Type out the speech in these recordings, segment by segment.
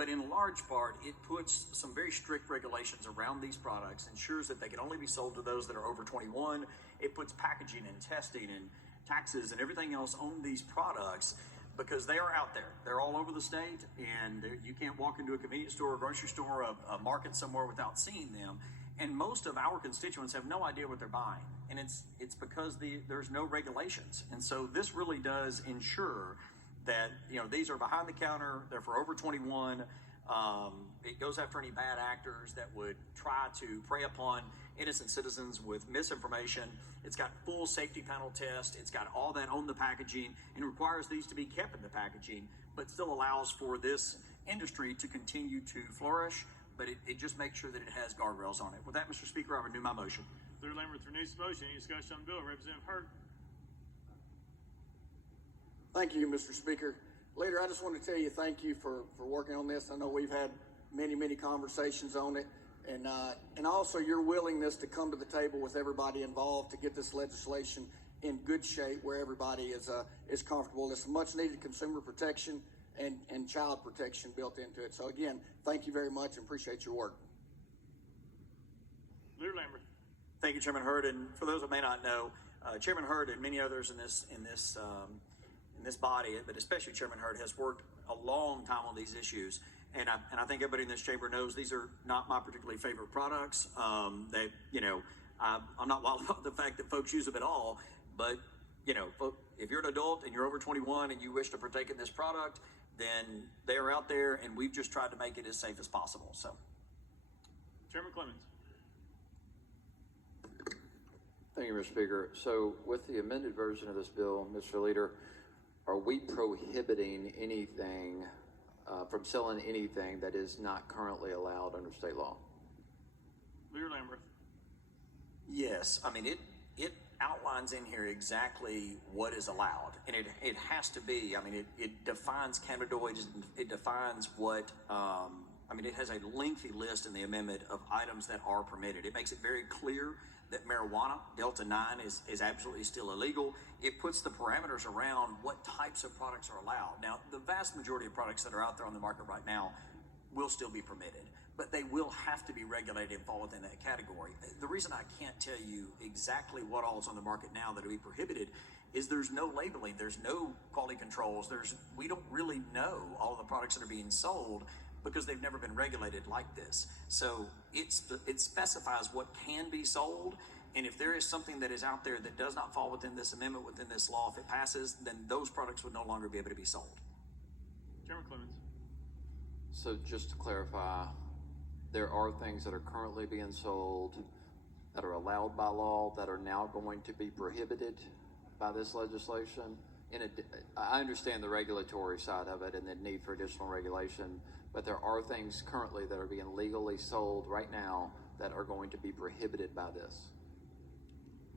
But in large part, it puts some very strict regulations around these products, ensures that they can only be sold to those that are over 21. It puts packaging and testing and taxes and everything else on these products because they are out there. They're all over the state, and you can't walk into a convenience store, a grocery store, a market somewhere without seeing them. And most of our constituents have no idea what they're buying. And it's because there's no regulations. And so this really does ensure that, these are behind the counter, they're for over 21. It goes after any bad actors that would try to prey upon innocent citizens with misinformation. It's got full safety panel test. It's got all that on the packaging and requires these to be kept in the packaging, but still allows for this industry to continue to flourish. But it just makes sure that it has guardrails on it. With that, Mr. Speaker, I renew my motion. Leader Lamberth renews the motion. Any discussion on the bill? Representative Hurd. Thank you, Mr. Speaker. Leader, I just want to tell you thank you for working on this. I know we've had many conversations on it, and also your willingness to come to the table with everybody involved to get this legislation in good shape where everybody is comfortable. It's much needed consumer protection and child protection built into it. So again, thank you very much and appreciate your work. Leader Lamberth. Thank you, Chairman Hurd. And for those that may not know, Chairman Hurd and many others in this body, but especially Chairman Hurd, has worked a long time on these issues. And I think everybody in this chamber knows these are not my particularly favorite products. I'm not wild about the fact that folks use them at all, but if you're an adult and you're over 21 and you wish to partake in this product, then they are out there, and we've just tried to make it as safe as possible. So, Chairman Clemens. Thank you, Mr. Speaker. So with the amended version of this bill, Mr. Leader, are we prohibiting anything from selling anything that is not currently allowed under state law? Leader Lamberth. Yes. I mean, it outlines in here exactly what is allowed, and it has to be. I mean, it defines cannabinoids. It defines what. It has a lengthy list in the amendment of items that are permitted. It makes it very clear that marijuana, Delta 9, is absolutely still illegal. It puts the parameters around what types of products are allowed. Now, the vast majority of products that are out there on the market right now will still be permitted, but they will have to be regulated and fall within that category. The reason I can't tell you exactly what all is on the market now that will be prohibited is there's no labeling, there's no quality controls, we don't really know all of the products that are being sold because they've never been regulated like this. So it specifies what can be sold, and if there is something that is out there that does not fall within this amendment, within this law, if it passes, then those products would no longer be able to be sold. Chairman Clemens. So just to clarify, there are things that are currently being sold that are allowed by law that are now going to be prohibited by this legislation. I understand the regulatory side of it and the need for additional regulation, but there are things currently that are being legally sold right now that are going to be prohibited by this.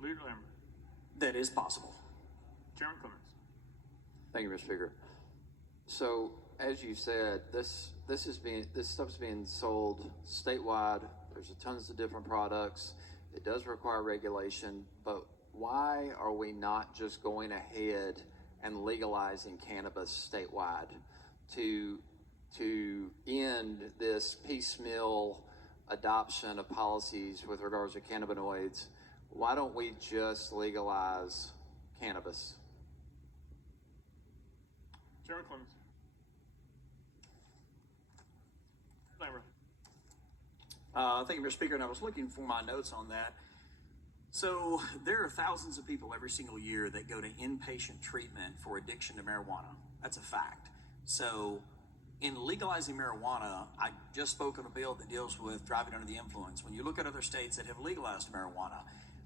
Leader Lamberth. That is possible. Chairman Clemens. Thank you, Mr. Speaker. So, as you said, this stuff's being sold statewide. There's tons of different products. It does require regulation, but why are we not just going ahead and legalizing cannabis statewide to end this piecemeal adoption of policies with regards to cannabinoids? Why don't we just legalize cannabis? Chairman Clemens. Thank you, Mr. Speaker, and I was looking for my notes on that. So there are thousands of people every single year that go to inpatient treatment for addiction to marijuana. That's a fact. So in legalizing marijuana, I just spoke of a bill that deals with driving under the influence. When you look at other states that have legalized marijuana,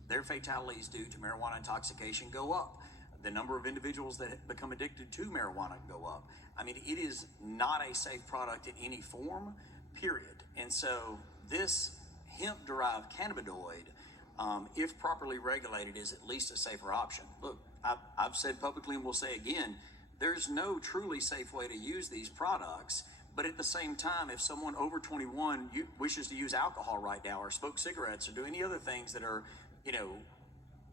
their fatalities due to marijuana intoxication go up. The number of individuals that become addicted to marijuana go up. I mean, it is not a safe product in any form, period. And so this hemp-derived cannabinoid, if properly regulated, is at least a safer option. Look, I've said publicly and will say again, there's no truly safe way to use these products. But at the same time, if someone over 21 wishes to use alcohol right now or smoke cigarettes or do any other things that are,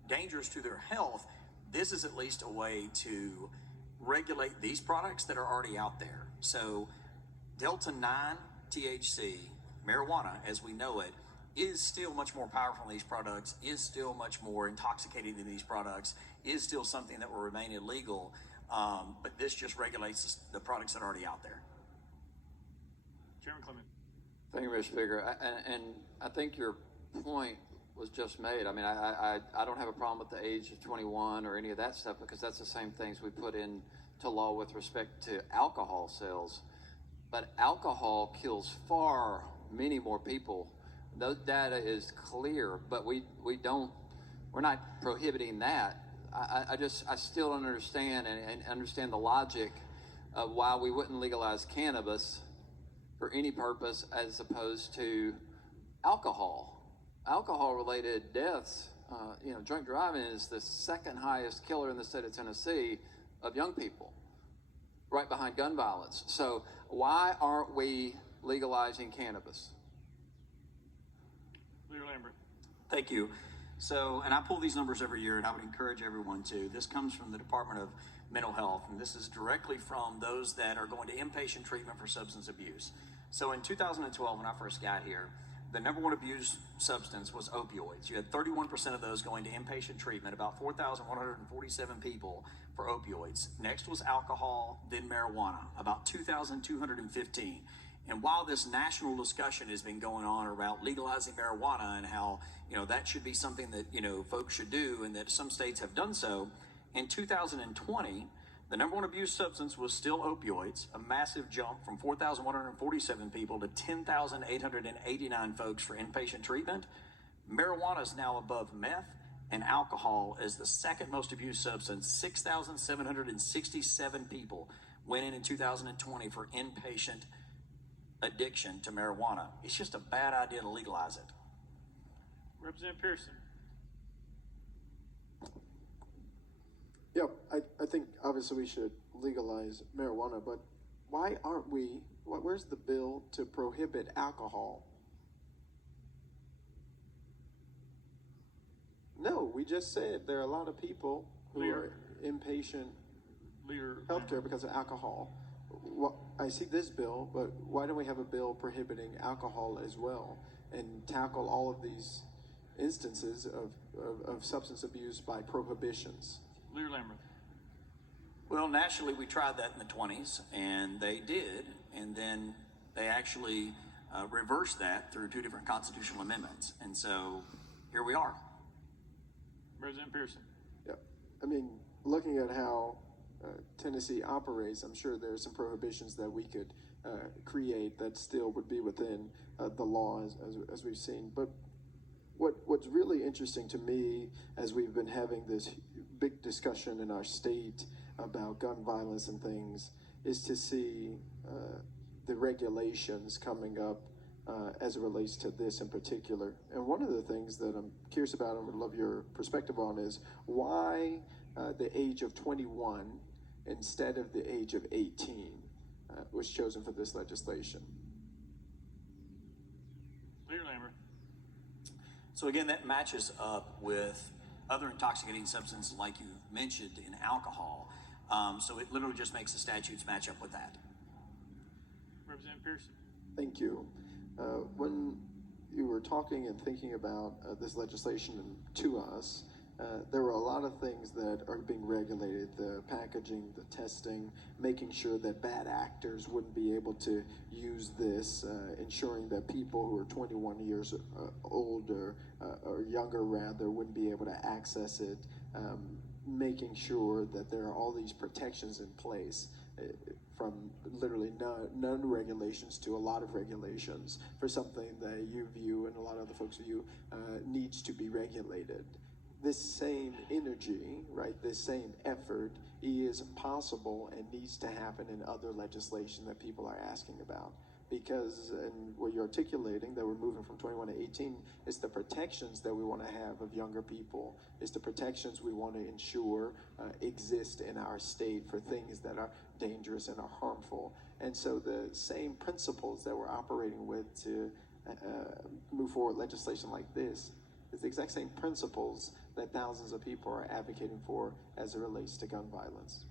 dangerous to their health, this is at least a way to regulate these products that are already out there. So Delta 9 THC, marijuana as we know it, is still much more powerful than these products, is still much more intoxicating than these products, is still something that will remain illegal. But this just regulates the products that are already out there. Chairman Clement. Thank you, Mr. Speaker. And I think your point was just made. I mean, I don't have a problem with the age of 21 or any of that stuff, because that's the same things we put into law with respect to alcohol sales. But alcohol kills far many more people. Those data is clear, but we're not prohibiting that. I still don't understand and understand the logic of why we wouldn't legalize cannabis for any purpose as opposed to alcohol. Alcohol-related deaths, drunk driving is the second highest killer in the state of Tennessee of young people, right behind gun violence. So why aren't we legalizing cannabis? Leader Lambert. Thank you. So, and I pull these numbers every year, and I would encourage everyone to. This comes from the Department of Mental Health, and this is directly from those that are going to inpatient treatment for substance abuse. So in 2012, when I first got here, the number one abused substance was opioids. You had 31% of those going to inpatient treatment, about 4,147 people for opioids. Next was alcohol, then marijuana, about 2,215. And while this national discussion has been going on about legalizing marijuana and how, that should be something that, folks should do, and that some states have done so, in 2020, the number one abused substance was still opioids, a massive jump from 4,147 people to 10,889 folks for inpatient treatment. Marijuana is now above meth, and alcohol is the second most abused substance. 6,767 people went in 2020 for inpatient addiction to marijuana. It's just a bad idea to legalize it. Representative Pearson. Yeah, I think obviously we should legalize marijuana, but why aren't we, where's the bill to prohibit alcohol? No, we just said there are a lot of people who are inpatient healthcare because of alcohol. I see this bill, but why don't we have a bill prohibiting alcohol as well and tackle all of these instances of substance abuse by prohibitions? Leader Lambert. Well, nationally, we tried that in the 20s, and they did, and then they actually reversed that through two different constitutional amendments, and so here we are. Representative Pearson. Yeah, I mean, looking at how Tennessee operates, I'm sure there's some prohibitions that we could create that still would be within the law as we've seen. But what's really interesting to me, as we've been having this big discussion in our state about gun violence and things, is to see the regulations coming up as it relates to this in particular. And one of the things that I'm curious about and would love your perspective on is why the age of 21 instead of the age of 18 was chosen for this legislation. Leader Lambert. So again, that matches up with other intoxicating substances like you mentioned in alcohol. So it literally just makes the statutes match up with that. Representative Pearson. Thank you. When you were talking and thinking about this legislation to us, there were a lot of things that are being regulated: the packaging, the testing, making sure that bad actors wouldn't be able to use this, ensuring that people who are 21 years old or younger rather wouldn't be able to access it, making sure that there are all these protections in place, from literally none regulations to a lot of regulations for something that you view and a lot of other folks view needs to be regulated. This same energy, right, this same effort is possible and needs to happen in other legislation that people are asking about. Because, and what you're articulating, that we're moving from 21 to 18, is the protections that we want to have of younger people. It's the protections we want to ensure exist in our state for things that are dangerous and are harmful. And so the same principles that we're operating with to move forward legislation like this is the exact same principles that thousands of people are advocating for as it relates to gun violence.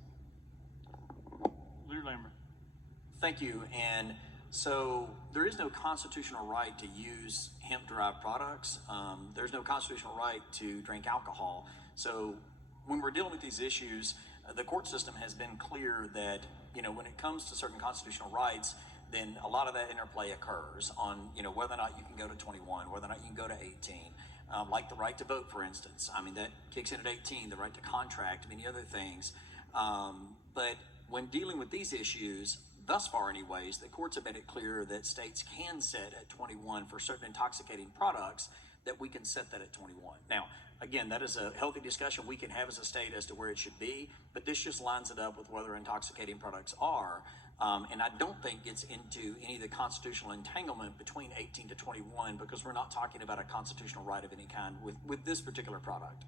Leader Lambert. Thank you. And So there is no constitutional right to use hemp-derived products. There's no constitutional right to drink alcohol. So when we're dealing with these issues, the court system has been clear that, when it comes to certain constitutional rights, then a lot of that interplay occurs on, whether or not you can go to 21, whether or not you can go to 18, like the right to vote, for instance. I mean, that kicks in at 18, the right to contract, many other things. But when dealing with these issues, thus far anyways, the courts have made it clear that states can set at 21 for certain intoxicating products, that we can set that at 21. Now, again, that is a healthy discussion we can have as a state as to where it should be, but this just lines it up with whether intoxicating products are. And I don't think gets into any of the constitutional entanglement between 18 to 21, because we're not talking about a constitutional right of any kind with this particular product.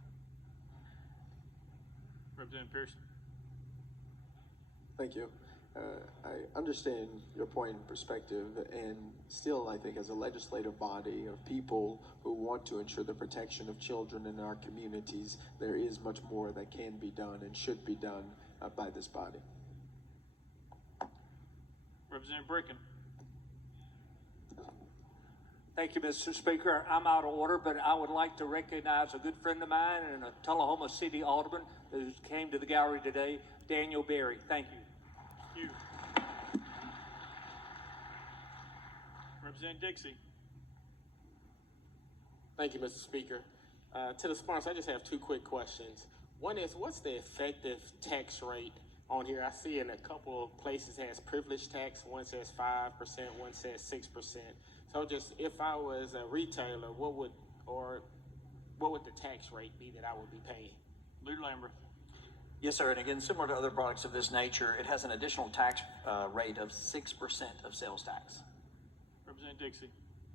Representative Pearson. Thank you. I understand your point and perspective, and still I think as a legislative body of people who want to ensure the protection of children in our communities, there is much more that can be done and should be done by this body. Representative Bricken. Thank you, Mr. Speaker. I'm out of order, but I would like to recognize a good friend of mine and a Tullahoma City Alderman who came to the gallery today, Daniel Berry. Thank you. You. Representative Dixie. Thank you, Mr. Speaker. To the sponsor, I just have two quick questions. One is, what's the effective tax rate on here? I see in a couple of places it has privilege tax. One says 5%, one says 6%. So just, if I was a retailer, what would the tax rate be that I would be paying? Leader Lambert. Yes, sir. And again, similar to other products of this nature, it has an additional tax rate of 6% of sales tax. Representative Dixie.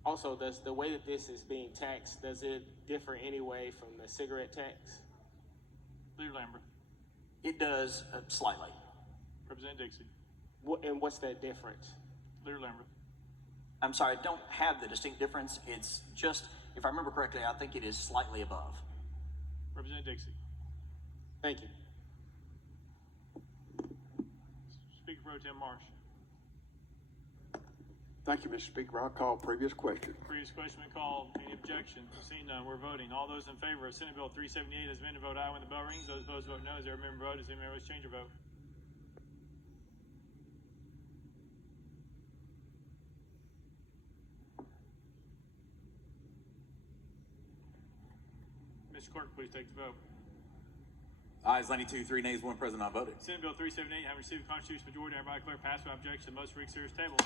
Also, does the way that this is being taxed, does it differ anyway from the cigarette tax? Leader Lambert. It does slightly. Representative Dixie. And what's that difference? Leader Lambert. I'm sorry, I don't have the distinct difference. It's just, if I remember correctly, I think it is slightly above. Representative Dixie. Thank you. Speaker Pro Tem Marsh. Thank you, Mr. Speaker. I'll call previous question. Previous question been called. Any objection? Seeing none, we're voting. All those in favor of Senate Bill 378 as amended, vote aye when the bell rings. Those opposed, vote no. Is there a member vote? Does any member wish to change your vote? Mr. Clerk, please take the vote. Ayes 92, 3 nays, 1 present, not voted. Senate Bill 378, having received a constitutional majority, I hereby declare passed without objection. The most for series table.